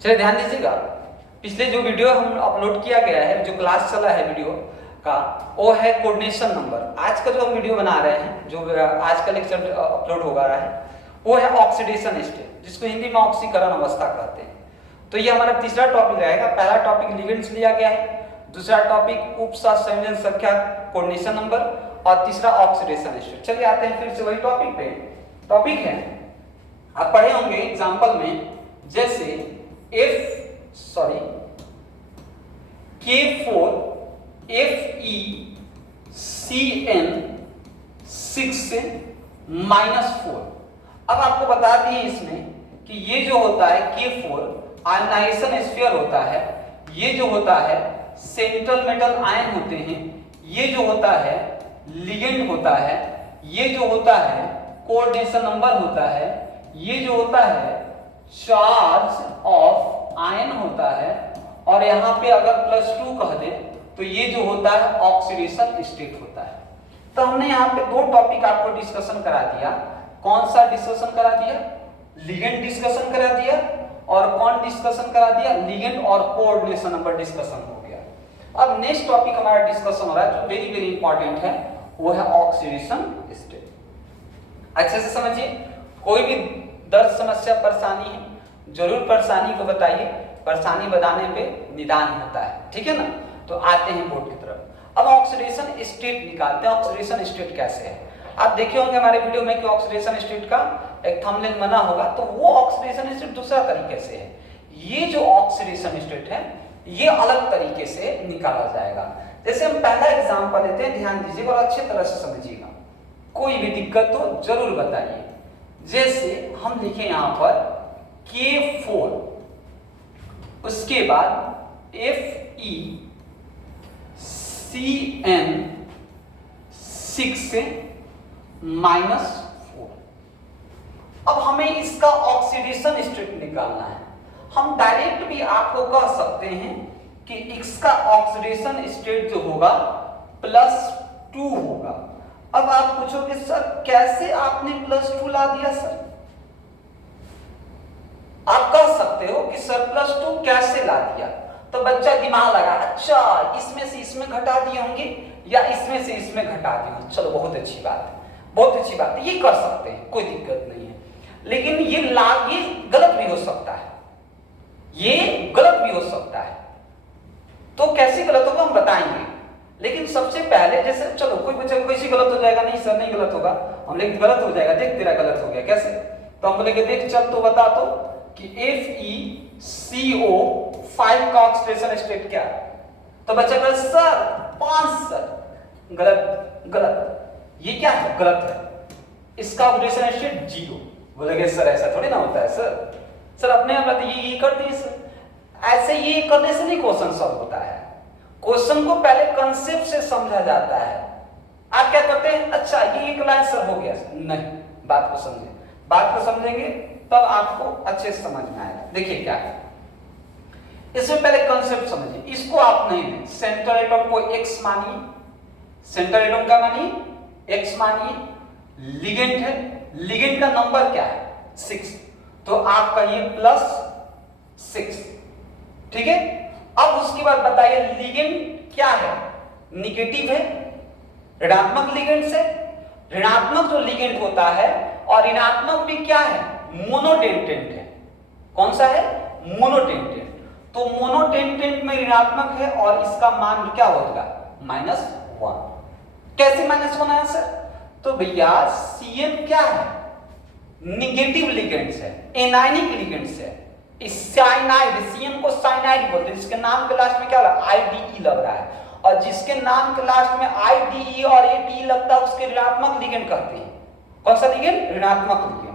चलिए ध्यान दीजिएगा, पिछले जो वीडियो हम अपलोड किया गया है, जो क्लास चला है वीडियो का, वो है कोऑर्डिनेशन नंबर। आज का जो हम वीडियो बना रहे हैं, जो आज का लेक्चर अपलोड होगा रहा है, वो है ऑक्सीडेशन स्टेट, जिसको हिंदी में ऑक्सीकरण अवस्था कहते हैं। तो ये हमारा तीसरा टॉपिक रहेगा। पहला टॉपिक लिगेंड्स लिया गया है, दूसरा टॉपिक उप संयोजन संख्या कोऑर्डिनेशन नंबर, और तीसरा ऑक्सीडेशन स्टेट। चलिए आते हैं फिर से वही टॉपिक पे। टॉपिक है, आप पढ़े होंगे एग्जाम्पल में, जैसे K4 FeCN6 से -4। अब आपको बता दिए इसमें कि ये जो होता है K4 आयनाइजेशन स्फीयर होता है, ये जो होता है सेंट्रल मेटल आयन होते हैं, ये जो होता है लिगेंड होता है, ये जो होता है कोऑर्डिनेशन नंबर होता है, ये जो होता है चार्ज ऑफ आयन होता है, और यहाँ पे अगर +2 कह दे तो ये जो होता है ऑक्सीडेशन स्टेट होता है। तो हमने यहाँ पे दो टॉपिक आपको डिस्कशन करा दिया। कौन सा डिस्कशन करा दिया? लिगेंड डिस्कशन करा दिया। और कौन डिस्कशन करा दिया? लिगेंड और कोऑर्डिनेशन नंबर डिस्कशन हो गया। अब नेक्स्ट टॉपिक हमारा डिस्कशन हो रहा है, जो वेरी वेरी इंपॉर्टेंट है, वो है ऑक्सीडेशन स्टेट। अच्छे से समझिए, कोई भी दर्द समस्या परेशानी है, जरूर परेशानी को बताइए, परेशानी बताने पे निदान होता है, ठीक है ना। तो आते हैं बोर्ड की तरफ। अब ऑक्सीडेशन स्टेट निकालते हैं। ऑक्सीडेशन स्टेट कैसे है? आप देखे होंगे हमारे वीडियो में कि ऑक्सीडेशन स्टेट का एक थंबनेल बना होगा, तो वो ऑक्सीडेशन स्टेट दूसरा तरीके से है। ये जो ऑक्सीडेशन स्टेट है, ये अलग तरीके से निकाला जाएगा। जैसे हम पहला एग्जांपल लेते हैं, ध्यान दीजिएगा और अच्छी तरह से समझिएगा, कोई भी दिक्कत तो जरूर बताइए। जैसे हम लिखे यहां पर K4, उसके बाद FeCN6 से -4। अब हमें इसका ऑक्सीडेशन स्टेट निकालना है। हम डायरेक्ट भी आपको कह सकते हैं कि इसका ऑक्सीडेशन स्टेट जो होगा +2 होगा। अब आप पूछोगे सर कैसे आपने +2 ला दिया? सर आप कह सकते हो कि सर +2 कैसे ला दिया, तो बच्चा दिमाग लगा, अच्छा इसमें से इसमें घटा दिए होंगे या इसमें से इसमें घटा दिए होंगे। चलो बहुत अच्छी बात है, बहुत अच्छी बात है, ये कर सकते हैं, कोई दिक्कत नहीं है। लेकिन ये गलत भी हो सकता है, ये गलत भी हो सकता है। तो कैसे गलत होगा हम बताएंगे। लेकिन सबसे पहले, जैसे चलो कोई बच्चा कैसे गलत हो जाएगा, नहीं सर नहीं गलत होगा, हम लेकिन गलत हो जाएगा, देख तेरा गलत हो गया कैसे, तो हम बोलेंगे देख चल तो बता तो कि FeCO5 का ऑक्सीडेशन स्टेट क्या है? तो बच्चा कहे सर 5। सर गलत, गलत, ये क्या है? गलत है। इसका ऑक्सीडेशन स्टेट 0। बोलेंगे सर ऐसा थोड़ी ना होता है। सर अपने आप ये कर दिए सर। ऐसे ये करने से नहीं क्वेश्चन सॉल्व होता है। क्वेश्चन को पहले कंसेप्ट से समझा जाता है। आप क्या करते हैं, अच्छा ये एक लाइन सर हो गया, नहीं, बात को समझे, बात को समझेंगे तब आपको अच्छे से समझ में आएगा। देखिए क्या है, इसमें पहले कंसेप्ट समझिए। इसको आप नहीं लें, सेंट्रल एटम को X मानिए, सेंट्रल एटम का मानिए X मानिए, लिगेंड है, लिगेंड का नंबर क्या है? 6, तो आप कहिए +6, ठीक है। अब उसके बाद बताइए लिगेंड क्या है? निगेटिव है, ऋणात्मक लिगेंड से। ऋणात्मक जो लिगेंड होता है, और ऋणात्मक भी क्या है? मोनोडेंटेंट है। कौन सा है? मोनोडेंटेंट। तो मोनोडेंटेंट में ऋणात्मक है और इसका मान क्या होगा? -1। कैसे -1 है सर? तो भैया CN क्या है? निगेटिव लिगेंड्स है, एनायनिक लिगेंड्स है। इस साइनाइड, CN को साइनाइड बोलते हैं, जिसके नाम के लास्ट में क्या लगा? IDE लग रहा है, और जिसके नाम के लास्ट में IDE और ATE लगता है उसके ऋणात्मक लिगेंड कहते हैं। कौन सा लिगेंड? ऋणात्मक लिगेंड।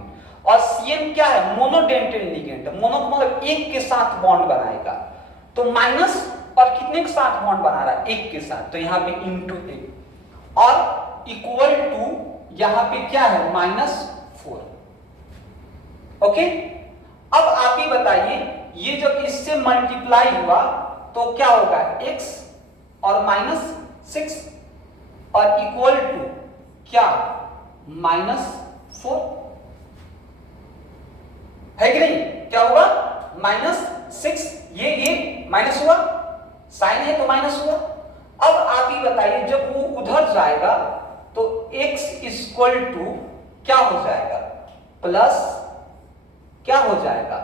और CN क्या है? मोनोडेंटेंट लिगेंड। मोनो मतलब एक के साथ बॉन्ड बनाएगा, तो माइनस और कितने के साथ बॉन्ड बना रहा है? एक के साथ, तो यहां पे *1 और इक्वल टू यहां पे क्या है? -4। ओके। अब आप ही बताइए, ये जब इससे मल्टीप्लाई हुआ तो क्या होगा? X और -6 और इक्वल टू क्या? -4 है कि नहीं? क्या होगा? -6, ये माइनस हुआ, साइन है तो माइनस हुआ। अब आप ही बताइए जब वो उधर जाएगा तो x इक्वल टू क्या हो जाएगा, प्लस क्या हो जाएगा,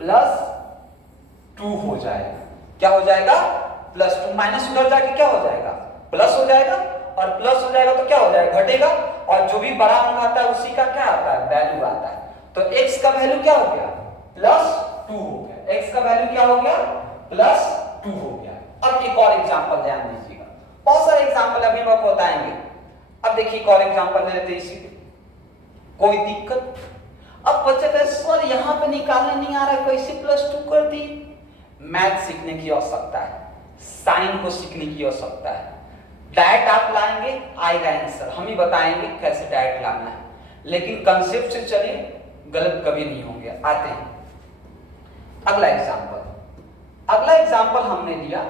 +2 हो जाएगा। क्या हो जाएगा, +2। माइनस उधर जाके क्या हो जाएगा, प्लस हो जाएगा, और प्लस हो जाएगा तो क्या हो जाएगा, घटेगा, और जो भी बड़ा अंक आता है उसी का क्या आता है, वैल्यू आता है। तो x का वैल्यू क्या हो गया, +2 हो गया। x का वैल्यू क्या हो गया, +2 हो गया। अब एक और एग्जांपल ध्यान दीजिएगा, बहुत सारे एग्जांपल अभी हम आपको बताएंगे। अब देखिए एक और एग्जांपल ले लेते हैं इसी पे, कोई दिक्कत। अब बच्चे कहे सर यहां पे निकालने नहीं आ रहा है, कैसे +2 कर दी। मैथ सीखने की आवश्यकता है, साइन को सीखने की आवश्यकता है। डायरेक्ट आप लाएंगे आएगा आंसर, हम ही बताएंगे कैसे डायरेक्ट लाना है, लेकिन कंसेप्ट से चलिए, गलत कभी नहीं होंगे। आते हैं अगला एग्जांपल। अगला एग्जांपल हमने लिया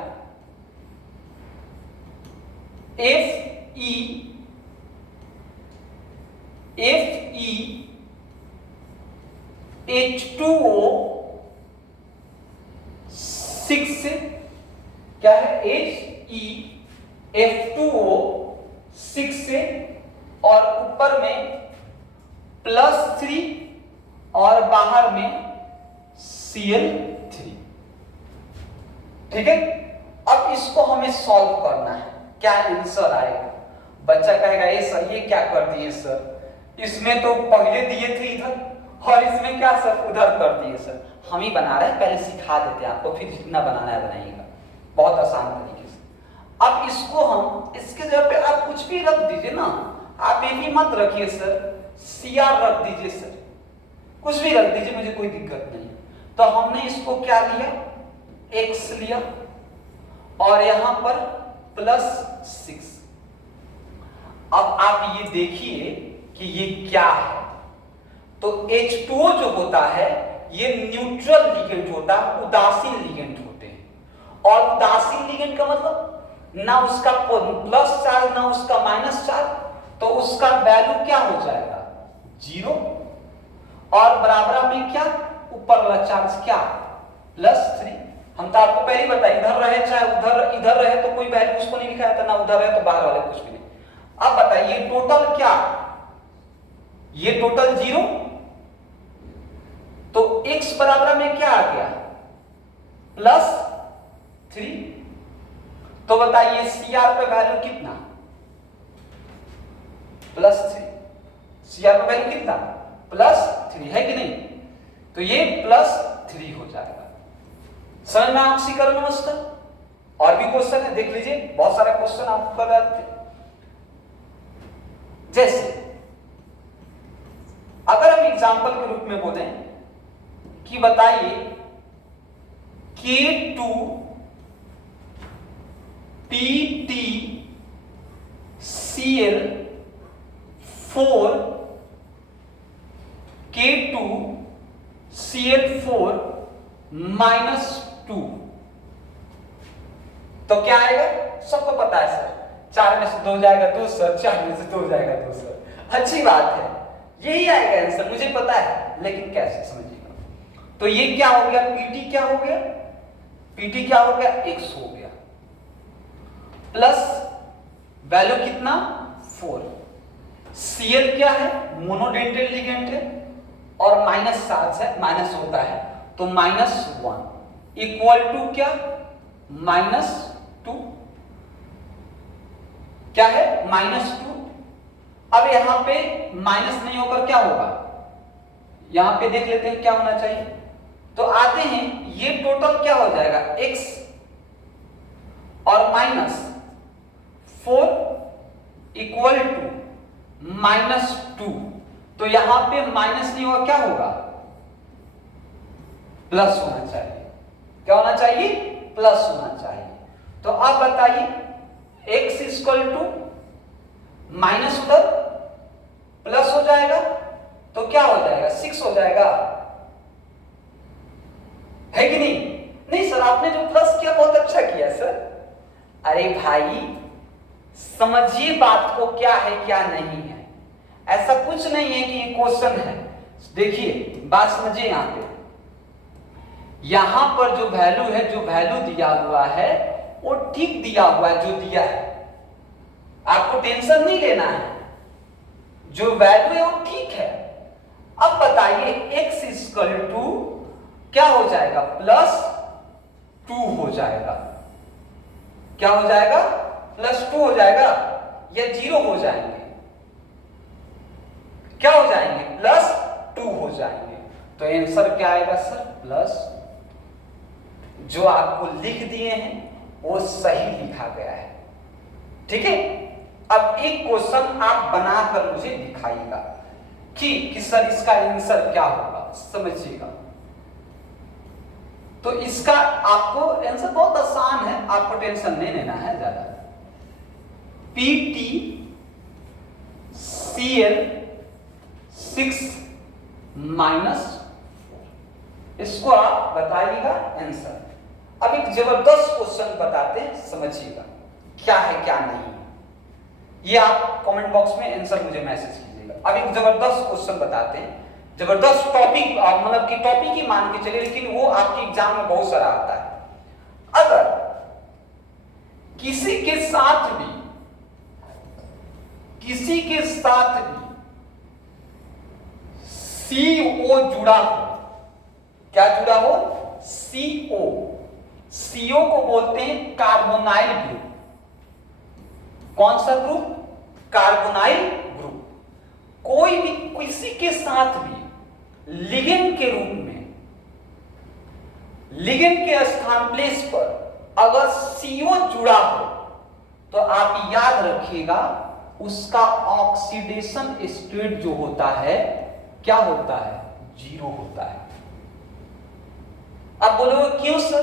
H2O 6, क्या है, F2O 6 से, और ऊपर में +3 और बाहर में Cl3। ठीक है, अब इसको हमें सॉल्व करना है, क्या आंसर आएगा। बच्चा कहेगा ये सर ये क्या कर दिए सर, इसमें तो पहले दिए थे इधर और इसमें क्या सर उधर कर दिए सर। हम ही बना रहे हैं, पहले सिखा देते हैं आपको, फिर जितना बनाना है बनाइएगा, बहुत आसान तरीके से। अब इसको हम इसके जगह पे आप कुछ भी रख दीजिए ना, आप ये भी मत रखिए सर Cr रख दीजिए सर, कुछ भी रख दीजिए, मुझे कोई दिक्कत नहीं। तो हमने इसको क्या लिया, x लिया, और यहां पर +6। अब आप ये देखिए कि ये क्या है। तो H2O जो होता है ये न्यूट्रल लिगेंड होता है, उदासीन लिगेंड होते हैं। और उदासीन लिगेंड का मतलब ना उसका प्लस चार्ज ना उसका माइनस चार्ज, तो उसका वैल्यू क्या हो जाएगा, 0। और बराबर में क्या, ऊपर वाला चार्ज क्या, +3। हम तो आपको पहले ही बताया, इधर रहे चाहे उधर, इधर रहे तो कोई वैल्यू उसको नहीं लिखा था, ना उधर रहे तो बाहर वाले कुछ भी नहीं। अब बताइए टोटल क्या, ये टोटल 0, तो x बराबर में क्या आ गया, +3। तो बताइए Cr पे वैल्यू कितना, +3। Cr पे वैल्यू कितना, +3 है कि नहीं, तो ये +3 हो जाएगा। समझ में ऑक्सीकरण अवस्था। और भी क्वेश्चन है, देख लीजिए, बहुत सारा क्वेश्चन आपको बताते हैं। जैसे अगर हम एग्जांपल के रूप में बोले कि बताइए K2PtCl4 K2Cl4 -2, तो क्या आएगा, सबको पता है सर, 4 में से 2 जाएगा 2 सर, 4 में से 2 जाएगा 2 सर। अच्छी बात है, यही आएगा आंसर, मुझे पता है, लेकिन कैसे समझिएगा। तो ये क्या हो गया, Pt क्या हो गया, Pt क्या हो गया, x हो गया, प्लस वैल्यू कितना 4। Cl क्या है, मोनोडेंटेड लिगेंड है, और माइनस चार्ज है, माइनस होता है, तो -1 इक्वल टू क्या, -2, क्या है, -2। अब यहां पे माइनस नहीं होकर क्या होगा, यहां पे देख लेते हैं क्या होना चाहिए। तो आते हैं, ये टोटल क्या हो जाएगा, x और -4 इक्वल टू -2। तो यहां पे माइनस नहीं होगा, क्या होगा, प्लस होना चाहिए। क्या होना चाहिए, प्लस होना चाहिए। तो आप बताइए x इक्वल टू माइनस उधर प्लस हो जाएगा, तो क्या हो जाएगा, 6 हो जाएगा, है कि नहीं। नहीं सर आपने जो प्लस किया बहुत अच्छा किया सर। अरे भाई समझिए बात को, क्या है क्या नहीं है, ऐसा कुछ नहीं है कि ये क्वेश्चन है। देखिए बात समझिए, यहां पे यहां पर जो वैल्यू है, जो वैल्यू दिया हुआ है वो ठीक दिया हुआ है, जो दिया है, आपको टेंशन नहीं लेना है, जो वैल्यू है वो ठीक है। अब बताइए x इक्वल टू क्या हो जाएगा, +2 हो जाएगा, क्या हो जाएगा, +2 हो जाएगा या 0 हो जाएंगे, क्या हो जाएंगे, +2 हो जाएंगे। तो आंसर क्या आएगा सर, प्लस, जो आपको लिख दिए हैं वो सही लिखा गया है। ठीक है, अब एक क्वेश्चन आप बनाकर मुझे दिखाइएगा कि सर इसका आंसर क्या होगा, समझिएगा। तो इसका आपको आंसर बहुत आसान है, आपको टेंशन नहीं लेना है ज्यादा। PtCl6 माइनस, इसको आप बताइएगा आंसर। अब एक जबरदस्त क्वेश्चन बताते हैं, समझिएगा क्या है क्या नहीं है, ये आप कमेंट बॉक्स में आंसर मुझे मैसेज कीजिएगा। अब एक जबरदस्त क्वेश्चन बताते हैं, जबरदस्त टॉपिक, मतलब कि टॉपिक ही मान के चलिए, लेकिन वो आपके एग्जाम में बहुत सारा आता है। अगर किसी के साथ भी CO जुड़ा हो, क्या जुड़ा हो, CO को बोलते हैं कार्बोनाइल ग्रुप। कौन सा ग्रुप, कार्बोनाइल ग्रुप। कोई भी किसी के साथ भी लिगेंड के रूप में, लिगेंड के स्थान प्लेस पर अगर CO जुड़ा हो तो आप याद रखिएगा उसका ऑक्सीडेशन स्टेट जो होता है क्या होता है, 0 होता है। अब बोलोगे क्यों सर,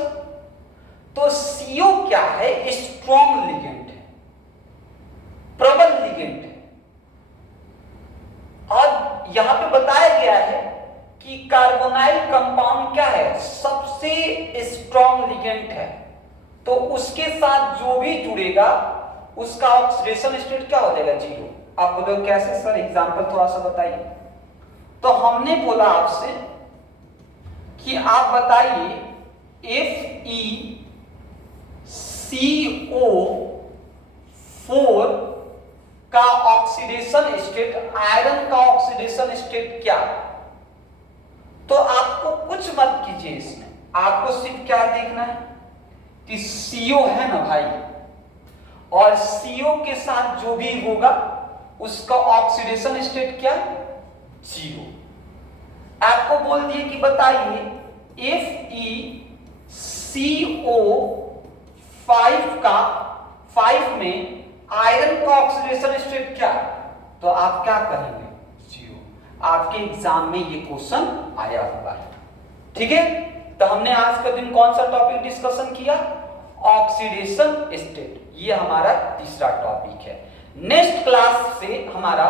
तो CO क्या है, स्ट्रॉन्ग लिगेंड है, प्रबल लिगेंड है। और यहां पे बताया गया है कि कार्बोनाइल कंपाउंड क्या है, सबसे स्ट्रॉन्ग लिगेंड है, तो उसके साथ जो भी जुड़ेगा उसका ऑक्सीडेशन स्टेट क्या हो जाएगा, 0। आप बोलोगे कैसे सर, एग्जांपल थोड़ा सा बताइए। तो हमने बोला आपसे कि आप बताइए FeCO4 का ऑक्सीडेशन स्टेट, आयरन का ऑक्सीडेशन स्टेट क्या। तो आपको कुछ मत कीजिए इसमें, आपको सिर्फ क्या देखना है कि CO है ना भाई, और CO के साथ जो भी होगा उसका ऑक्सीडेशन स्टेट क्या, 0। आपको बोल दिए कि बताइए FeCO5 में आयरन का ऑक्सीडेशन स्टेट क्या, तो आप क्या कहेंगे, 0। आपके एग्जाम में ये क्वेश्चन आया हुआ है। ठीक है, तो हमने आज का दिन कौन सा टॉपिक डिस्कशन किया, ऑक्सीडेशन स्टेट, ये हमारा तीसरा टॉपिक है। नेक्स्ट क्लास से हमारा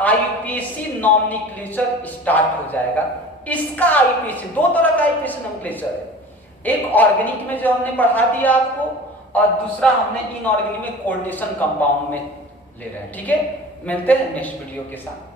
आईयूपीएसी नॉमेनक्लेचर स्टार्ट हो जाएगा। इसका आईयूपीएसी, दो तरह का आईयूपीएसी नॉमेनक्लेचर है, एक ऑर्गेनिक में जो हमने पढ़ा दिया आपको, और दूसरा हमने इनऑर्गेनिक में कोऑर्डिनेशन कंपाउंड में ले रहे हैं। ठीक है, मिलते हैं नेक्स्ट वीडियो के साथ।